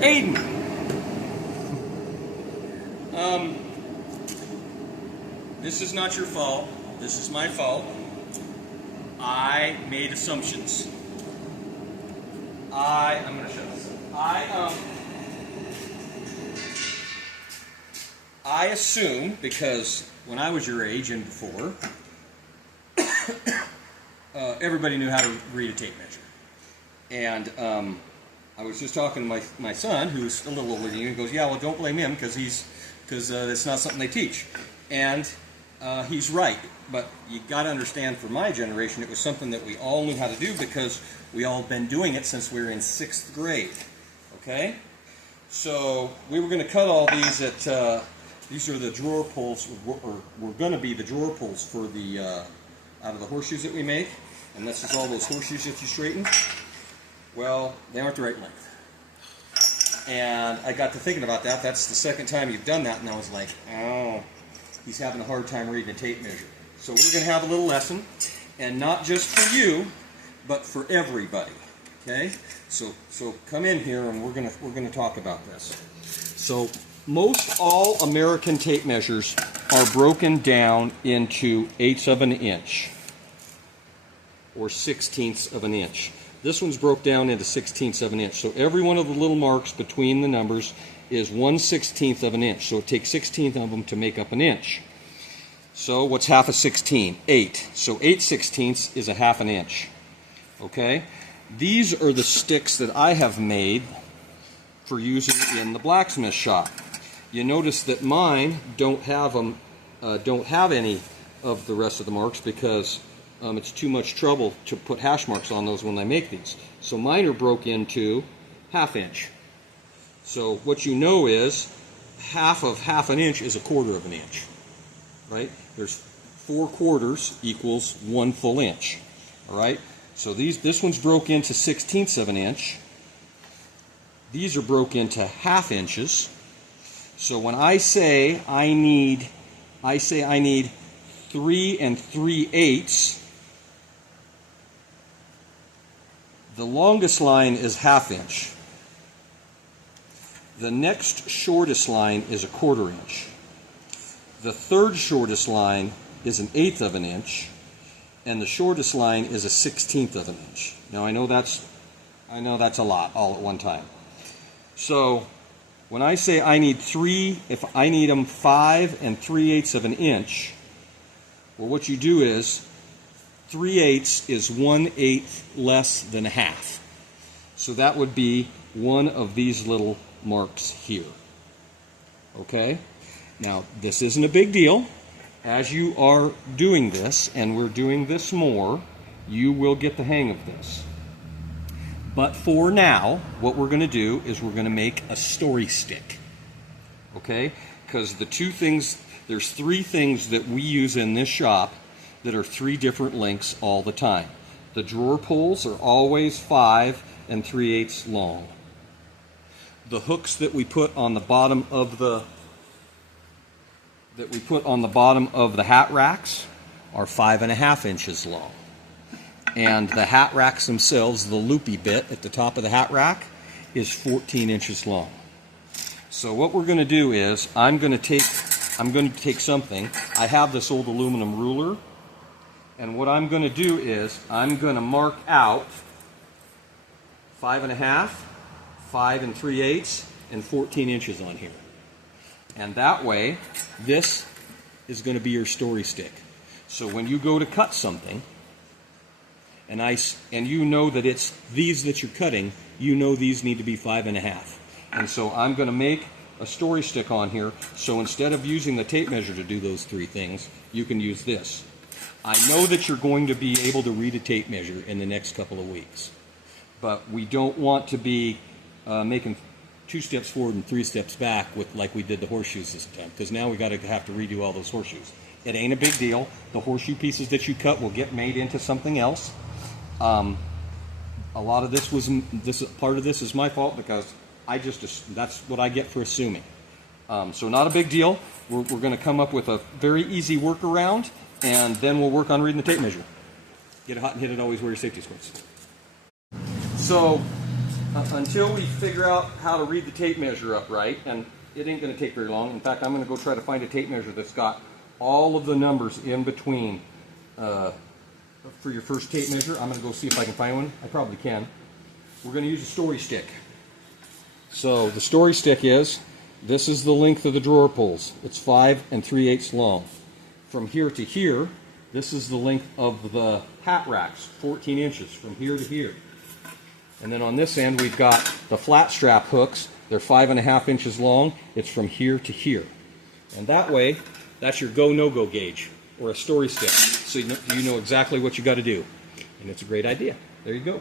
Aiden. This is not your fault. This is my fault. I made assumptions. I'm going to show this. I assumed, because when I was your age and before, everybody knew how to read a tape measure. And I was just talking to my son, who's a little older than you, and he goes, yeah, well, don't blame him, because it's not something they teach. And he's right. But you got to understand, for my generation, it was something that we all knew how to do because we all been doing it since we were in 6th grade. Okay? So we were going to cut all these at, these are the drawer pulls, or were going to be the drawer pulls for the, out of the horseshoes that we make. And this is all those horseshoes that you straighten. Well, they aren't the right length. And I got to thinking about that. That's the second time you've done that, and I was like, oh, he's having a hard time reading a tape measure. So we're going to have a little lesson, and not just for you, but for everybody. Okay? So come in here, and we're going to talk about this. So most all American tape measures are broken down into 1/8 of an inch or 1/16 of an inch. This one's broke down into 1/16 of an inch. So every one of the little marks between the numbers is 1/16 of an inch. So it takes 16 of them to make up an inch. So what's half a 16? 8. So 8/16 is a half an inch. Okay? These are the sticks that I have made for using in the blacksmith shop. You notice that mine don't have any of the rest of the marks because it's too much trouble to put hash marks on those when I make these. So mine are broke into 1/2 inch. So what you know is half of half an inch is 1/4 of an inch. Right? There's 4 quarters equals 1 full inch. All right? So this one's broke into 1/16 of an inch. These are broke into 1/2 inches. So when I say I need 3 3/8, the longest line is 1/2 inch. The next shortest line is 1/4 inch. The third shortest line is 1/8 of an inch, and the shortest line is 1/16 of an inch. Now I know that's a lot all at one time. So when I say I need 3, if I need them 5 3/8 of an inch, well, what you do is 3/8 is 1/8 less than 1/2. So that would be one of these little marks here. Okay? Now, this isn't a big deal. As you are doing this, and we're doing this more, you will get the hang of this. But for now, what we're going to do is we're going to make a story stick. Okay? Because there's 3 things that we use in this shop that are 3 different lengths all the time. The drawer pulls are always 5 3/8 long. The hooks that we put on the bottom of the hat racks are 5 1/2 inches long. And the hat racks themselves, the loopy bit at the top of the hat rack, is 14 inches long. So what we're going to do is I'm going to take something. I have this old aluminum ruler, and what I'm going to do is I'm going to mark out 5 1/2, 5 3/8, and 14 inches on here. And that way, this is going to be your story stick. So when you go to cut something, and you know that it's these that you're cutting, you know these need to be 5 1/2. And so I'm going to make a story stick on here, so instead of using the tape measure to do those 3 things, you can use this. I know that you're going to be able to read a tape measure in the next couple of weeks, but we don't want to be making 2 steps forward and 3 steps back like we did the horseshoes this time, because now we have to redo all those horseshoes. It ain't a big deal. The horseshoe pieces that you cut will get made into something else. A lot of part of this is my fault because that's what I get for assuming. So not a big deal. We're going to come up with a very easy workaround, and then we'll work on reading the tape measure. Get it hot and hit it, always wear your safety squirts. So until we figure out how to read the tape measure up right, and it ain't going to take very long. In fact, I'm going to go try to find a tape measure that's got all of the numbers in between for your first tape measure. I'm going to go see if I can find one. I probably can. We're going to use a story stick. So the story stick this is the length of the drawer pulls. It's 5 3/8 long. From here to here, this is the length of the hat racks, 14 inches from here to here. And then on this end, we've got the flat strap hooks. They're 5.5 inches long. It's from here to here. And that way, that's your go, no-go gauge, or a story stick. So you know exactly what you got to do. And it's a great idea. There you go.